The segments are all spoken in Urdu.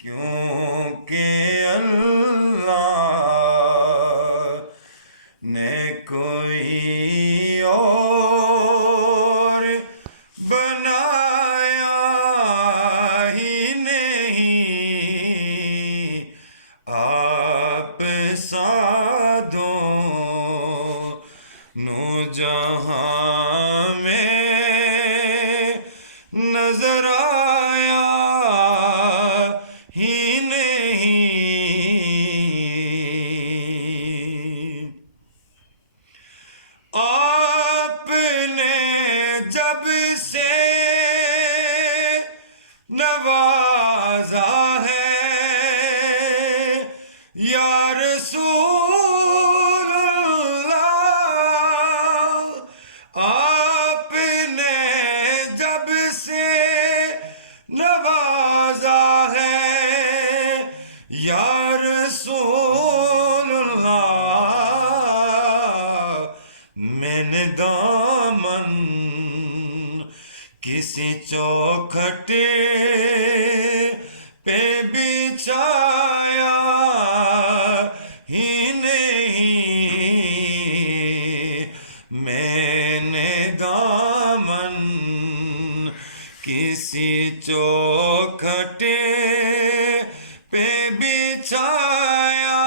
کیونکہ اللہ نے کوئی اور بنایا ہی نہیں، آپ سا دونوں جہاں میں نظر آیا ہی نہیں۔ آپ نے جب سے نوازا ہے یا رسول اللہ، آپ نے جب سے نوازا ہے یا رسول اللہ، میں نے دامن کسی چوکھٹ پہ بچھایا ہی نہیں، میں نے دامن کسی چوکھٹ پہ بچھایا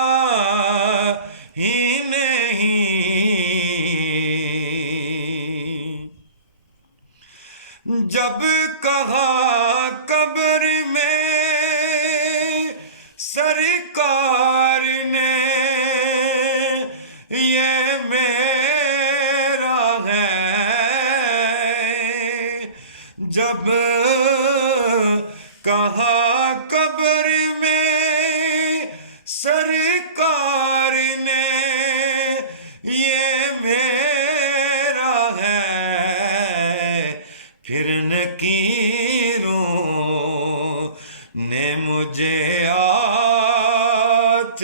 ہی نہیں۔ جب کہا قبر میں سرکار نے یہ میرا ہے، جب کہا قبر میں سرکار نے یہ میرا ہے، پھر نکیروں نے مجھے ہاتھ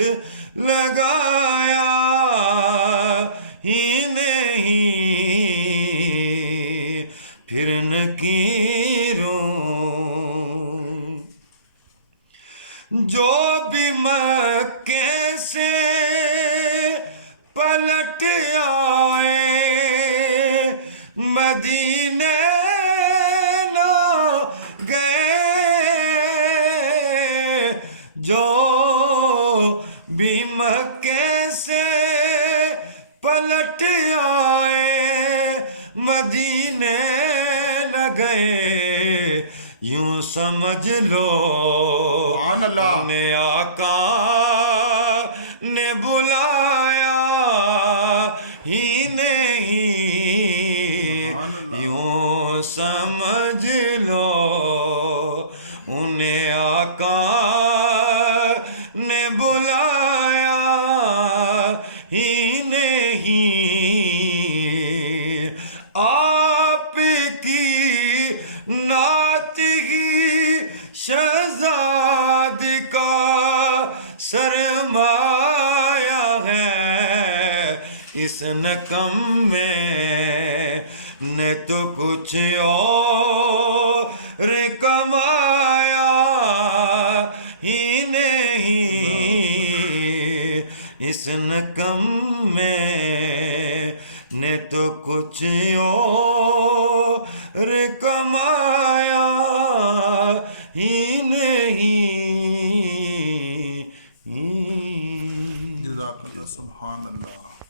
لگایا ہی نہیں، پھر نکیروں جو بھی مکے سے پلٹ آئے مدینے نہ گئے، جو بھی مکے سے پلٹ آئے مدینے نہ گئے، یوں سمجھ لو انہیں آقا نے بلایا ہی نہیں، یوں سمجھ لو انہیں آقا نے بلایا ہی نہیں۔ آپ کی نعت ہی شہزاد کا سرمایہ ہے، اس نکمے نے تو کچھ اور کمایا ہی نہیں، اس نکمے نے تو کچھ اور کمایا ہی نہیں۔ جزاک اللہ، سبحان اللہ۔